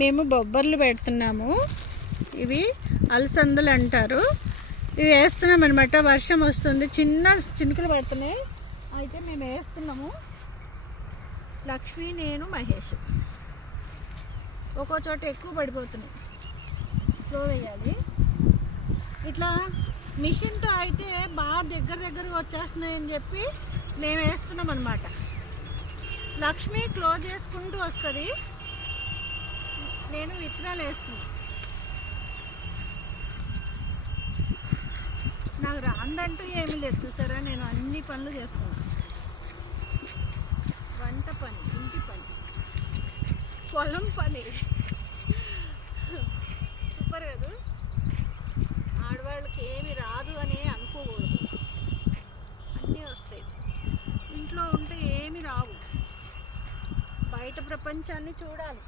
మేము బొబ్బర్లు పెడుతున్నాము. ఇవి అలసందలు అంటారు. ఇవి వేస్తున్నాం అనమాట వర్షం వస్తుంది. చిన్న చినుకులు పడుతున్నాయి. అయితే మేము వేస్తున్నాము. లక్ష్మి నేను మహేష్. ఒక్కో చోట ఎక్కువ పడిపోతున్నాయి. స్లో వేయాలి. ఇట్లా మిషన్తో అయితే బాగా దగ్గర దగ్గరగా వచ్చేస్తున్నాయని చెప్పి మేము వేస్తున్నాం అనమాట లక్ష్మి క్లోజ్ చేసుకుంటూ వస్తుంది. నేను విత్తనాలు వేస్తున్నాను నాకు రాందంటూ ఏమీ లేదు చూసారా? నేను అన్ని పనులు చేస్తున్నాను వంట పని ఇంటి పని. పొలం పని. సూపర్ కదా? ఆడవాళ్ళకి ఏమి రాదు అని అనుకోకూడదు. అన్నీ వస్తాయి. ఇంట్లో ఉంటే ఏమి రావు. బయట ప్రపంచాన్ని చూడాలి.